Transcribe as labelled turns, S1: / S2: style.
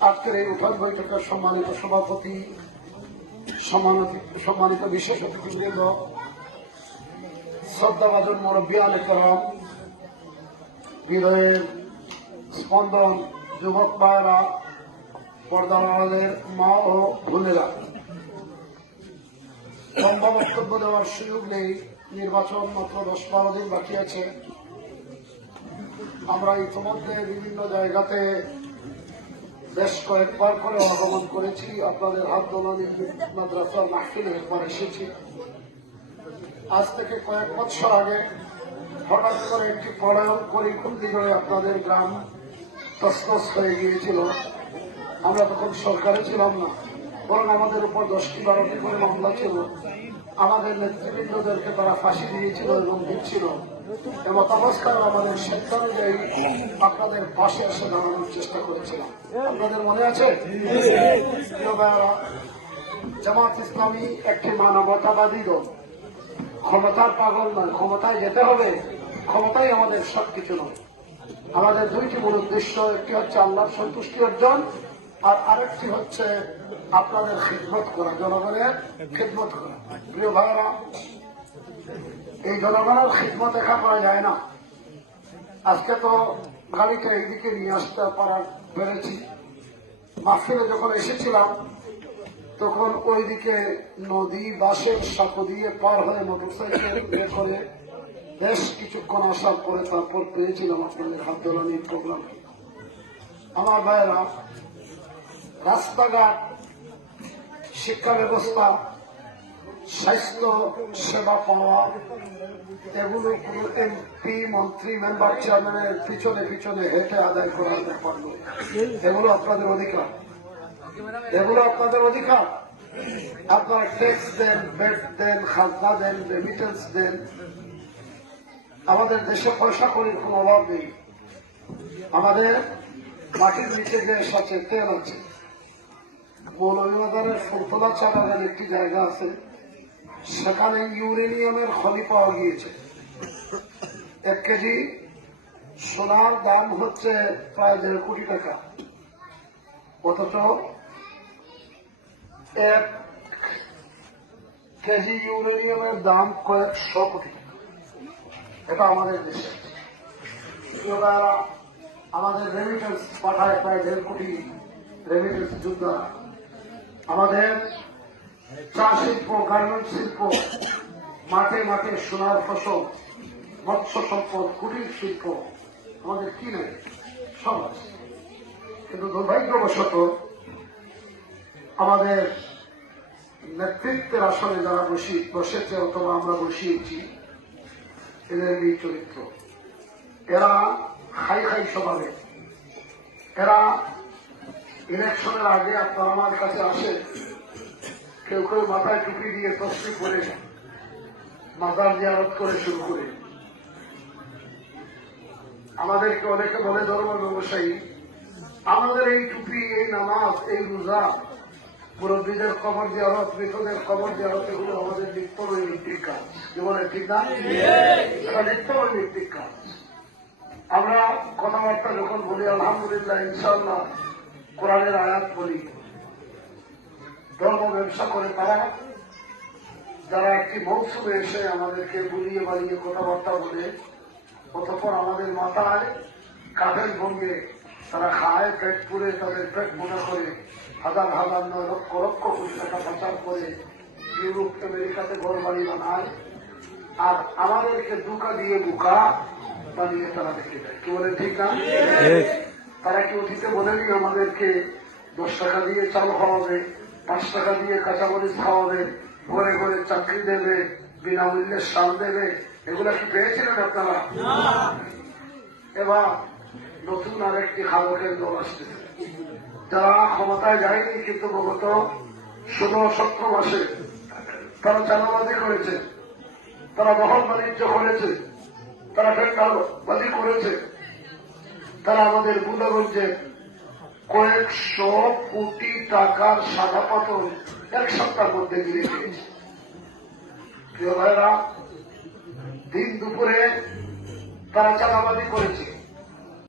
S1: আজকের এই উঠান বৈঠকের সম্মানিত সভাপতি, সম্মানিত বিশেষ অতিথিবৃন্দ, শ্রদ্ধাভাজন মুরব্বিয়ান করম বিনয়ের স্পন্দন যুবক পায়রা পর্দার মা ও ভুলেরা লম্বা বক্তব্য দেওয়ার সুযোগ নেই। নির্বাচন মাত্র দশ বারো দিন বাকি আছে। আমরা ইতিমধ্যে বিভিন্ন জায়গাতে বেশ কয়েকবার করে আগমন করেছি। আপনাদের হাত মাদ্রাসা মাহফিলে একবার এসেছি। আজ থেকে কয়েক বছর আগে হঠাৎ করে একটি পড়ায়ন পরিপন্থী করে আপনাদের গ্রাম তসতস হয়ে গিয়েছিল। আমরা তখন সরকারে ছিলাম না। বরং আমাদের উপর দশটি বারোটি করে মামলা ছিল। আমাদের নেতৃবৃন্দদেরকে তারা ফাঁসি দিয়েছিল এবং দিচ্ছিল। এবং অবস্থায় আমাদের শিক্ষা অনুযায়ী আপনাদের পাশে এসে দাঁড়ানোর চেষ্টা করেছিলাম। আপনাদের মনে আছে? জামাত ইসলামী একটি মানবতাবাদী দল। ক্ষমতার পাগল নয়, ক্ষমতায় যেতে হবে। ক্ষমতাই আমাদের সবকিছু নয়। আমাদের দুইটি মূল উদ্দেশ্য, একটি হচ্ছে আল্লাহর সন্তুষ্টি অর্জন আর আরেকটি হচ্ছে আপনাদের খিদমত করা, জনগণের খিদমত করা। প্রিয় এই জনগণের খিদমত দেখা করা যায় না। আজকে তো গাড়িটা এইদিকে নিয়ে আসতে পারার পেরেছি। মাহফিলে যখন এসেছিলাম, তখন ওইদিকে নদী বাসের সাঁকো দিয়ে পার হয়ে মোটরসাইকেল করে বেশ কিছুক্ষণ আসার পরে তারপর পেয়েছিলাম আপনাদের হাত দোলানির প্রোগ্রাম আমার ভাইয়েরা রাস্তাঘাট, শিক্ষা ব্যবস্থা, স্বাস্থ্য, সেবা পাওয়া, এগুলো কোনো এমপি মন্ত্রী মেম্বার চেয়ারম্যানের পিছনে পিছনে হেঁটে আদায় করার ব্যাপার এগুলো আপনাদের অধিকার। এগুলো আপনাদের অধিকার। আপনারা ট্যাক্স দেন বেড দেন, খাজনা দেন রেমিটেন্স দেন। আমাদের দেশে পয়সা করির কোনো অভাব নেই। আমাদের মাটির নিচে গ্যাস আছে তেল আছে। মৌলভীবাজারের ফুলতলা একটি জায়গা আছে। সেখানে ইউরেনিয়ামের খনি পাওয়া গিয়েছে। এক কেজি সোনার দাম হচ্ছে প্রায় দেড় কোটি টাকা। অথচ এক কেজি ইউরেনিয়ামের দাম কয়েকশো কোটি এটা আমাদের দেশে। আমাদের রেমিটেন্স পাঠায় প্রায় দেড় কোটি রেমিটেন্স যোদ্ধা আমাদের চা শিল্প গার্মেন্ট শিল্প, মাঠে মাঠে সোনার ফসল, মৎস্য সম্পদ, কুটির শিল্প, আমাদের কি নেই? সব কিন্তু দুর্ভাগ্যবশত আমাদের নেতৃত্বের আসনে যারা বসি, বসেছে অথবা আমরা বসিয়েছি, এদের এই চরিত্র। এরা খাই খাই স্বভাবে এরা ইলেকশনের আগে আপনার আমার কাছে আসে, কেউ কেউ মাথায় টুপি দিয়ে তসবি করে মাথার জিয়ারত করে শুরু করে। আমাদেরকে অনেকে বলে ধর্ম ব্যবসায়ী, আমাদের এই টুপি, এই নামাজ, এই রোজা, মুরব্বীদের কবর জিয়ারত, মৃতদের কবর জিয়ারত, এগুলো আমাদের নিত্য নৈমিত্তিক কাজ। জীবনের ঠিক না? এটা নিত্য নৈমিত্তিক কাজ। আমরা কথাবার্তা যখন বলি, আলহামদুলিল্লাহ ইনশাল্লাহ কোরআনের আয়াত বলি, ধর্ম ব্যবসা করে তারা, যারা একটি মৌসুমে এসে আমাদেরকে বুলিয়ে বাড়িয়ে কথাবার্তা বলে, অতঃপর আমাদের মাথায় কাঠের ভঙ্গে তারা খায়, পেট পুড়ে তাদের পেট মনে করে, হাজার হাজার নয় লক্ষ লক্ষ কোটি টাকা পাচার করে ইউরোপ, আমেরিকাতে ঘর বাড়ি বানায়, আর আমাদেরকে দুকা দিয়ে বুকা বানিয়ে তারা দেখে দেয়। কি বলে ঠিক না? তারা কি অতীতে বলেনি আমাদেরকে, দশ টাকা দিয়ে চাল খাওয়াবে, পাঁচ টাকা দিয়ে কাঁচামরিচ খাওয়াবে, ঘরে ঘরে চাকরি দেবে, বিনামূল্যে সার দেবে, এগুলা কি পেয়েছিলেন আপনারা? এবার নতুন আরেকটি খালকের দল আসতেছে। যারা ক্ষমতায় যায়নি, কিন্তু গত ষোলো সতেরো মাসে তারা চালাবাজি করেছে, তারা বহন বাণিজ্য করেছে, তারা টেন্ডারবাজি করেছে। তারা আমাদের বুন্দাগঞ্জে কয়েকশো কোটি টাকার সাদা পাথর এক সপ্তাহের মধ্যে গিরে দিয়েছে দিন দুপুরে তারা চাঁদাবাদি করেছে।